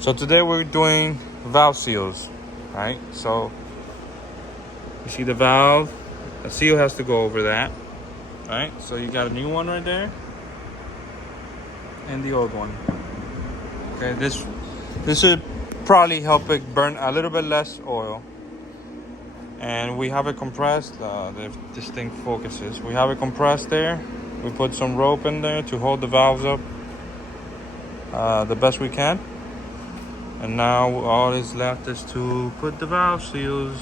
So today we're doing valve seals, right? So you see the valve, a seal has to go over that, right? So you got a new one right there and the old one. Okay, this should probably help it burn a little bit less oil. And we have it compressed. This thing focuses. We have it compressed there. We put some rope in there to hold the valves up the best we can. And now all is left is to put the valve seals.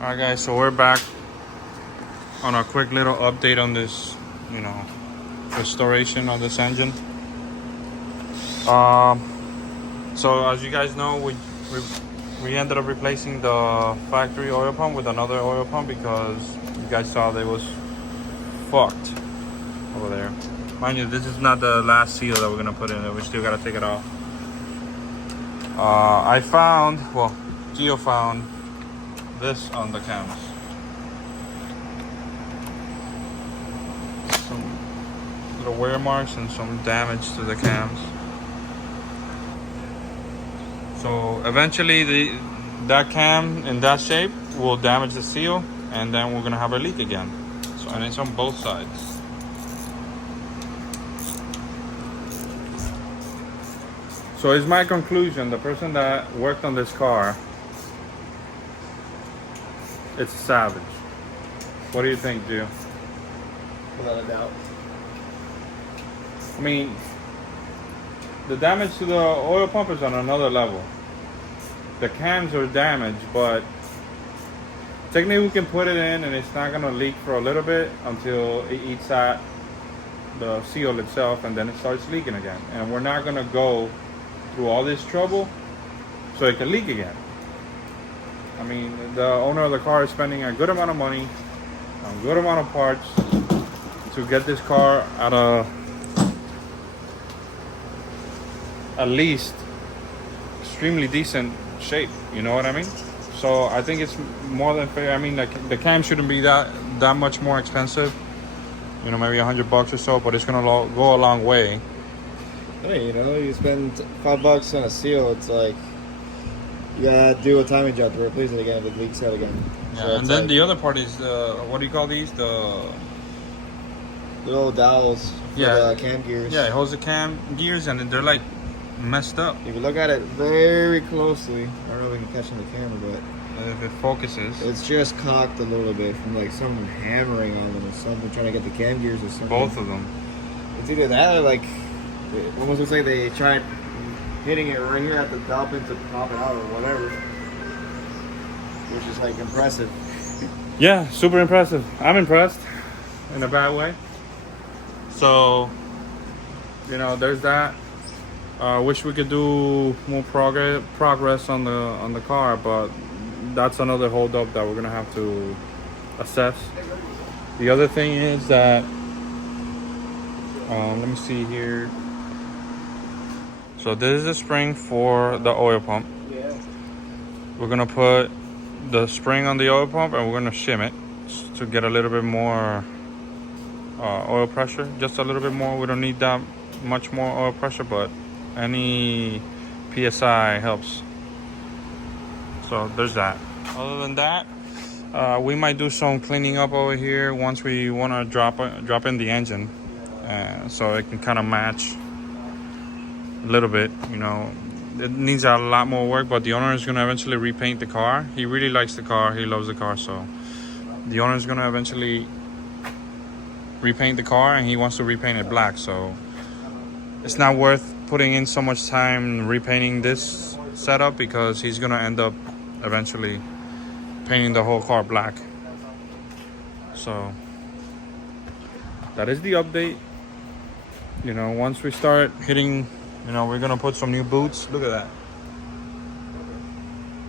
All right, guys. So we're back on a quick little update on this, restoration of this engine. So as you guys know, we ended up replacing the factory oil pump with another oil pump because you guys saw that it was fucked over there. Mind you, this is not the last seal that we're gonna put in it. We still gotta take it off. Gio found this on the cams. Some little wear marks and some damage to the cams. So eventually that cam in that shape will damage the seal and then we're gonna have a leak again. So, and it's on both sides. So it's my conclusion, the person that worked on this car, it's a savage. What do you think, Gio? Without a doubt. I mean, the damage to the oil pump is on another level. The cams are damaged, but technically we can put it in and it's not gonna leak for a little bit until it eats at the seal itself and then it starts leaking again. And we're not gonna go through all this trouble so it can leak again. I mean, the owner of the car is spending a good amount of money on a good amount of parts to get this car out of at least extremely decent shape, you know what I mean? So I think it's more than fair. I mean, like, the cam shouldn't be that much more expensive, maybe $100 or so, but it's gonna go a long way. I mean, you spend $5 on a seal, it's like you gotta do a timing job to replace it again if it leaks out again. Yeah, so and then the other part is what do you call these? The little dowels for the cam gears. Yeah, it holds the cam gears and they're like messed up. If you look at it very closely, I don't know if we can catch on the camera, but if it focuses, it's just cocked a little bit from like someone hammering on them or something, trying to get the cam gears or something. Both of them. It's either that or like it almost looks like they tried hitting it right here at the top end to pop it out or whatever, which is like impressive. Yeah, super impressive. I'm impressed in a bad way. So, there's that. Wish we could do more progress on the car, but that's another holdup that we're gonna have to assess. The other thing is that let me see here. So this is the spring for the oil pump. Yeah. We're gonna put the spring on the oil pump and we're gonna shim it to get a little bit more oil pressure, just a little bit more. We don't need that much more oil pressure, but any PSI helps. So there's that. Other than that, we might do some cleaning up over here once we want to drop in the engine, so it can kind of match a little bit. It needs a lot more work, but the owner is going to eventually repaint the car. He really likes the car, he loves the car, so the owner is going to eventually repaint the car and he wants to repaint it black. So it's not worth putting in so much time repainting this setup because he's going to end up eventually painting the whole car black. So that is the update. Once we start hitting, we're gonna put some new boots. Look at that.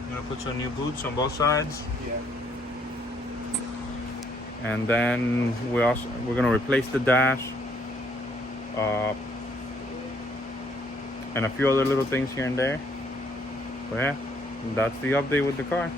We're gonna put some new boots on both sides. Yeah. And then we're gonna replace the dash and a few other little things here and there. But yeah, that's the update with the car.